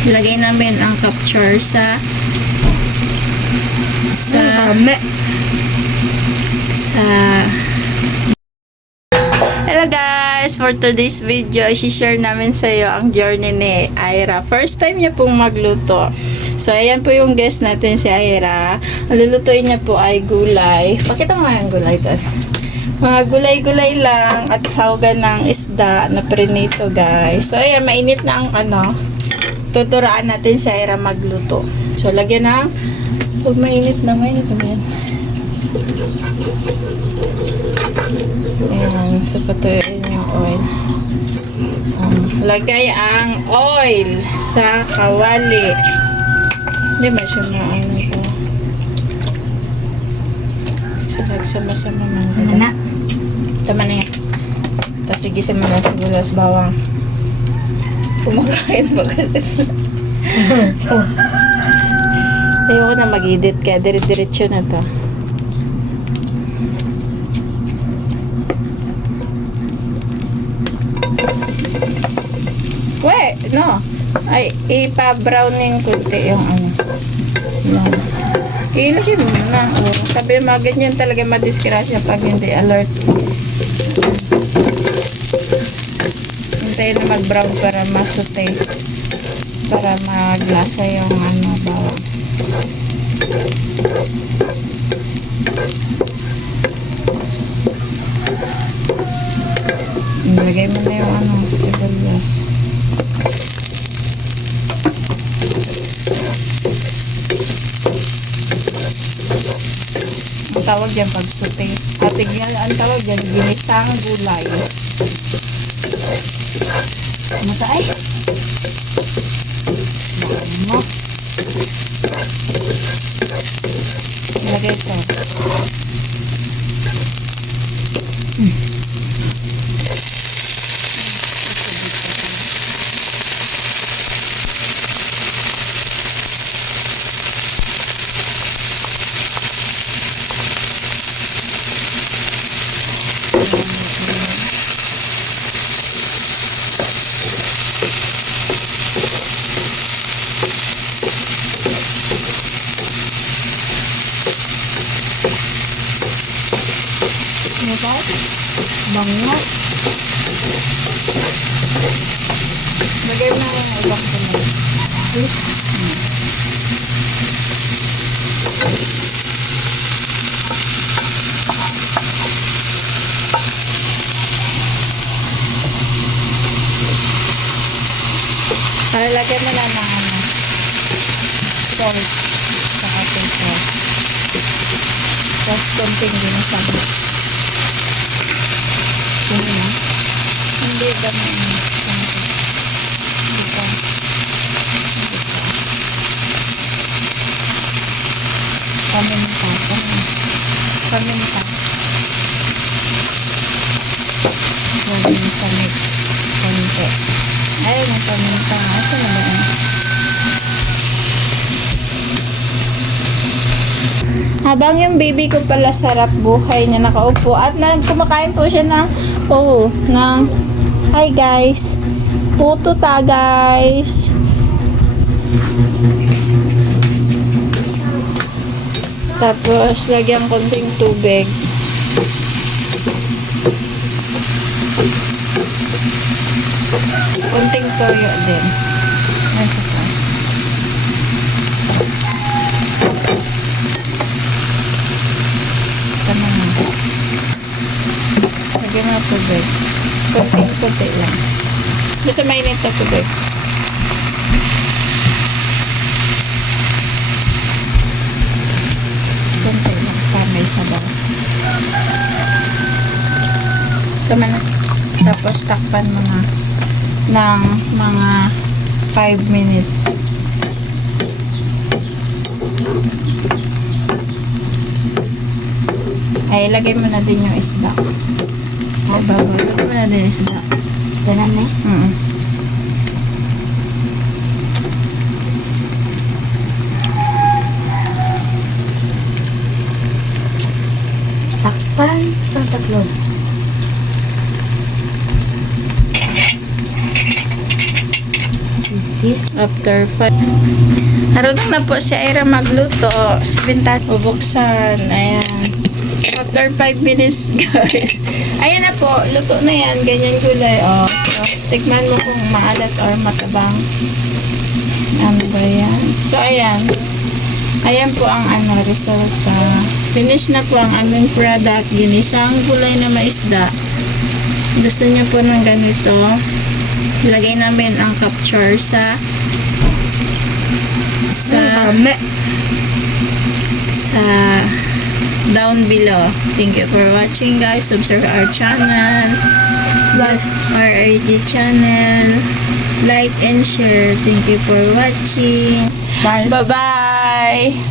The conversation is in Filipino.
Ilagay namin ang capture sa Hello guys! For today's video, i-share namin sa iyo ang journey ni Ira. First time niya pong magluto. So, ayan po yung guest natin si Ira. Ang lulutuin niya po ay gulay. Pakita mo nga yung gulay doon. Mga gulay-gulay lang at sawagan ng isda na prinito guys. So, ayan, mainit na ang tuturaan natin si Ira magluto. So, lagyan ng pag mainit na yan. Ayan, so patuloy yung oil. Lagay ang oil sa kawali. Hindi ba siya maano ito? So, nagsama-sama man. Tama na yan. Tapos sigisan mo na sigulas bawang. Kumakain pa kasi. Ayoko na mag-edit kaya dire-diretso na to. No. Ay, ipa-browning kunti yung lang. Ilagay mo na. Sabi mga ganyan talaga madiskrasya pag hindi alert. Hintayin na mag-brown para masute. Para maglasa yung bawang. Ilagay mo na yung sibuyas. Ang tawag yan pag-sute. At ang tawag yan, ginisang gulay. Matay? Mo. Ilagay ito. Bango. Lagay mo na yung ibang kumay. Lagyan mo na ng salt sa ating salt. Tapos konting ginasang mix. Hindi ganun. Paminta. Lagyan sa mix. Konti. Ayaw ng paminta. Asa na ba yun? Habang yung baby ko pala sarap buhay niya nakaupo at kumakain po siya ng hi guys, puto ta guys. Tapos lagyan konting tubig. Konting toyo din. Nasa pa. Lagyan mo na tubig. Konti lang. Basta mainit na tubig. Konti lang. Para may sabaw. Tama na. Tapos takpan mo na ng mga 5 minutes. Ay, lagay mo na din yung isda. Ay, bago. Lagay mo na din yung isda. Ganun na eh? Takpan sa tatlog. Yes. After 5. Narunong na po si Ira magluto. Sabintan, bubuksan. Ayan. After 5 minutes, guys. Ayan na po. Luto na yan. Ganyan gulay. Oh. So, tikman mo kung maalat or matabang. Ano ba yan? So, ayan. Ayan po ang resulta. Finish na po ang aming product. Ginisang gulay na maisda. Gusto niyo po ng ganito? Ilagay namin ang capture sa down below. Thank you for watching, guys. Subscribe our channel, our RD channel, like and share. Thank you for watching. Bye. Bye bye.